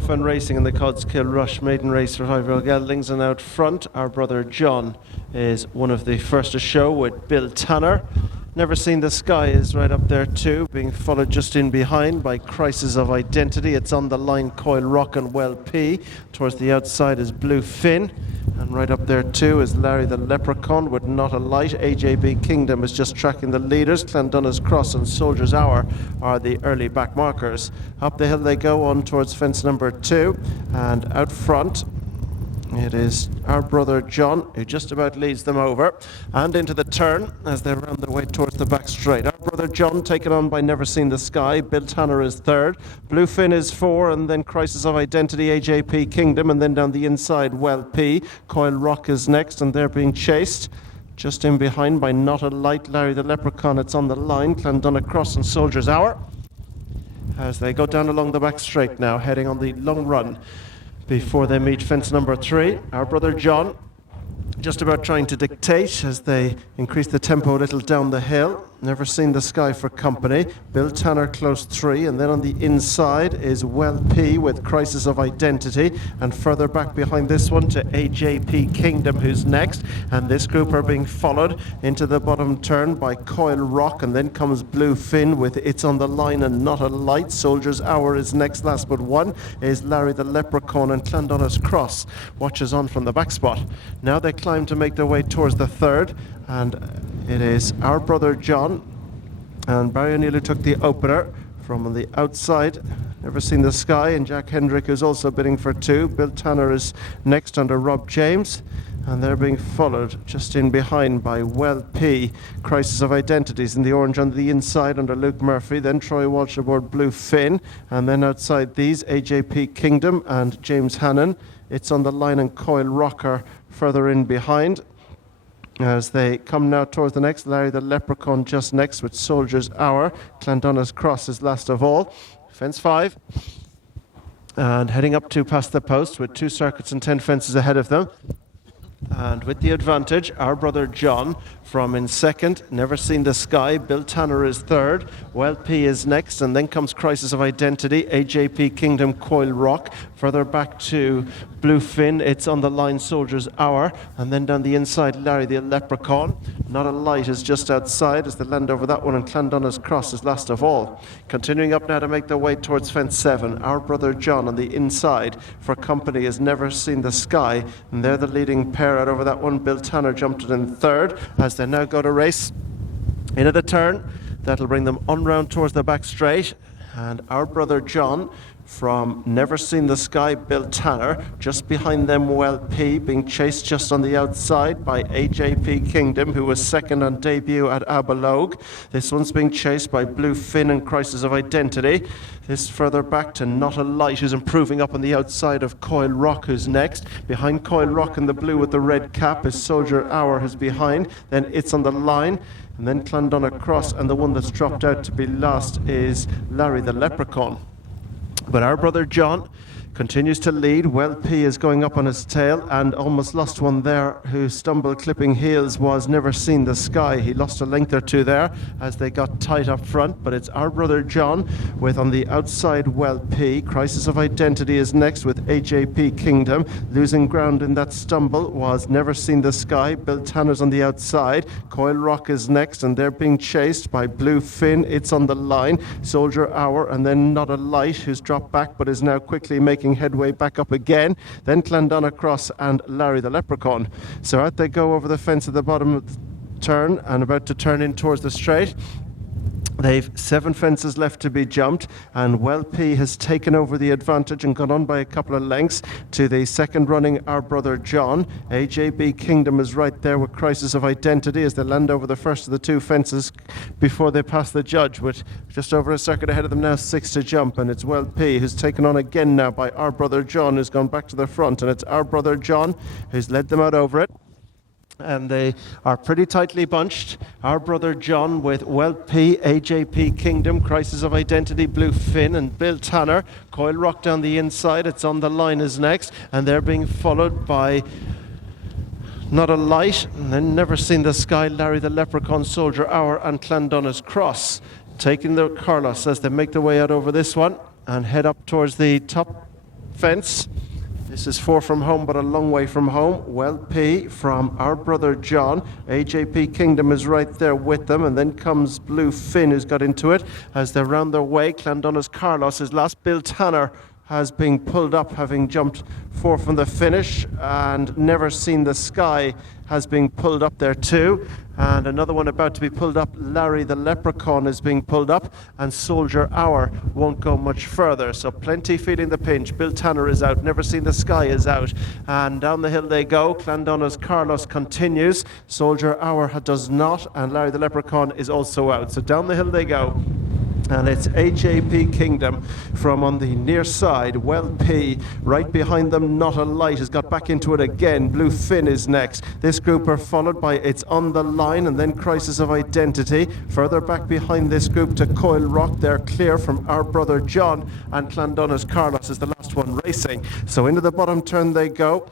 off and racing in the Codds Kilrush Maiden race for 5yo Geldings, and out front our brother John is one of the first to show with Bill Tanner. Never Seen the Sky is right up there too, being followed just in behind by Crisis of Identity. It's on the line Coil Rock and Well P. Towards the outside is Blue Fin. And right up there too is Larry the Leprechaun with Not a Light. AJB Kingdom is just tracking the leaders. Clondonna's Cross and Soldier's Hour are the early back markers. Up the hill they go on towards fence number 2. And out front it is our brother John, who just about leads them over and into the turn as they round their way towards the back straight. Our brother John taken on by Never Seen the Sky. Bill Tanner is third. Bluefin is 4, and then Crisis of Identity, AJP Kingdom, and then down the inside Well P. Coil Rock is next, and they're being chased just in behind by Not a Light, Larry the Leprechaun. It's on the line, Clondonna Cross and Soldier's Hour as they go down along the back straight now, heading on the long run before they meet fence number 3. Our brother John just about trying to dictate as they increase the tempo a little down the hill. Never Seen the Sky for company. Bill Tanner close 3, and then on the inside is Well P with Crisis of Identity, and further back behind this one to AJP Kingdom, who's next, and this group are being followed into the bottom turn by Coil Rock, and then comes Blue Fin with It's on the Line and Not a Light. Soldier's Hour is next. Last but one is Larry the Leprechaun, and Clondonna's Cross watches on from the back spot. Now they climb to make their way towards the third, and it is our brother John and Barry O'Neill who took the opener from on the outside. Never Seen the Sky, and Jack Hendrick, who's also bidding for 2. Bill Tanner is next under Rob James, and they're being followed just in behind by Well P. Crisis of Identities in the orange on the inside under Luke Murphy, then Troy Walsh aboard Blue Fin, and then outside these AJP Kingdom and James Hannon. It's on the line and Coil Rocker further in behind. As they come now towards the next, Larry the Leprechaun just next with Soldier's Hour. Clondonna's Cross is last of all. Fence 5. And heading up to past the post with 2 circuits and 10 fences ahead of them. And with the advantage, our brother John from in second. Never Seen the Sky. Bill Tanner is third. Well P is next, and then comes Crisis of Identity. AJP Kingdom, Coil Rock. Further back to Blue Fin. It's on the line, Soldier's Hour. And then down the inside, Larry the Leprechaun. Not a Light is just outside as they land over that one, and Clondonna's Cross is last of all. Continuing up now to make their way towards fence 7. Our brother John on the inside for company is Never Seen the Sky, and they're the leading pair out over that one. Bill Tanner jumped it in third as they now go to race into the turn. That'll bring them on round towards the back straight, and our brother John from Never Seen the Sky, Bill Tanner, just behind them Well P, being chased just on the outside by AJP Kingdom, who was second on debut at Aberlogue. This one's being chased by Blue Fin and Crisis of Identity. This further back to Not a Light, who's improving up on the outside of Coil Rock, who's next. Behind Coil Rock in the blue with the red cap is Soldier Hour, who's behind. Then It's on the Line, and then Clondonna Cross, and the one that's dropped out to be last is Larry the Leprechaun. But our brother John continues to lead. Well P is going up on his tail, and almost lost one there who stumbled clipping heels was Never Seen the Sky. He lost a length or 2 there as they got tight up front, but it's our brother John with on the outside Well P. Crisis of Identity is next with AJP Kingdom. Losing ground in that stumble was Never Seen the Sky. Bill Tanner's on the outside. Coil Rock is next, and they're being chased by Blue Fin. It's on the line. Soldier Hour, and then Not a Light, who's dropped back but is now quickly making headway back up again. Then Clondonna Cross and Larry the Leprechaun. So out they go over the fence at the bottom of the turn and about to turn in towards the straight. They've 7 fences left to be jumped, and Well P has taken over the advantage and gone on by a couple of lengths to the second running our brother John. AJB Kingdom is right there with Crisis of Identity as they land over the first of the 2 fences before they pass the judge, with just over a circuit ahead of them now, 6 to jump, and it's Well P who's taken on again now by our brother John, who's gone back to the front, and it's our brother John who's led them out over it. And they are pretty tightly bunched. Our brother John with Well P, AJP Kingdom, Crisis of Identity, Blue Fin, and Bill Tanner. Coil Rock down the inside. It's on the line is next, and they're being followed by Not a Light, and then Never Seen the Sky, Larry the Leprechaun, Soldier Hour, and Clondonna's Cross. Taking the Carlos as they make their way out over this one and head up towards the top fence. This is 4 from home, but a long way from home. Well P from our brother John. AJP Kingdom is right there with them, and then comes Blue Finn, who's got into it. As they're round their way, Clandonna's Carlos is last. Bill Tanner has been pulled up, having jumped 4 from the finish, and Never Seen the Sky has been pulled up there too. And another one about to be pulled up, Larry the Leprechaun, is being pulled up, and Soldier Hour won't go much further. So Plenty feeling the pinch. Bill Tanner is out, Never Seen the Sky is out, and down the hill they go. Clandonna's Carlos continues, Soldier Hour does not, and Larry the Leprechaun is also out. So down the hill they go. And it's AJP Kingdom from on the near side. Well P right behind them. Not a Light has got back into it again. Blue Finn is next. This group are followed by It's on the Line and then Crisis of Identity. Further back behind this group to Coil Rock. They're clear from our brother John, and Clandonna's Carlos is the last one racing. So into the bottom turn they go.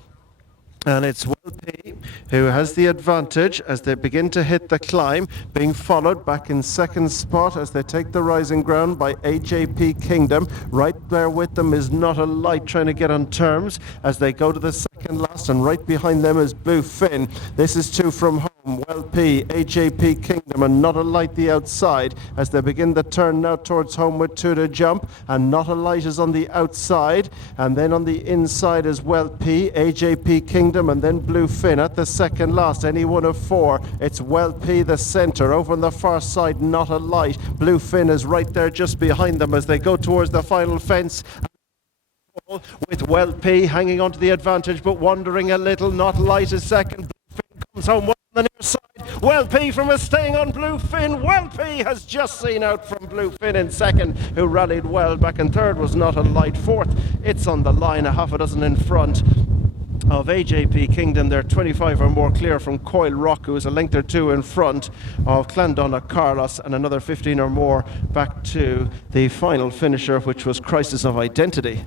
And it's Well P who has the advantage as they begin to hit the climb, being followed back in second spot as they take the rising ground by AJP Kingdom. Right there with them is Not a Light, trying to get on terms as they go to the second last, and right behind them is Blue Finn. This is 2 from home. Well P, AJP Kingdom, and Not a Light the outside as they begin the turn now towards home with 2 to jump, and Not a Light is on the outside, and then on the inside is Well P, AJP Kingdom, and then Blue Finn at the second last. Any one of 4. It's Well P the centre. Over on the far side, Not a Light. Blue Finn is right there just behind them as they go towards the final fence, with Well P hanging on to the advantage but wandering a little. Not a Light is second. Blue Finn comes home well on the near side. Well P from a staying on Blue Finn. Well P has just seen out from Blue Finn in second, who rallied well. Back in third was Not a Light. Fourth, It's on the Line, a half a dozen in front of AJP Kingdom. They're 25 or more clear from Coil Rock, who is a length or 2 in front of Clandonna Carlos, and another 15 or more back to the final finisher, which was Crisis of Identity.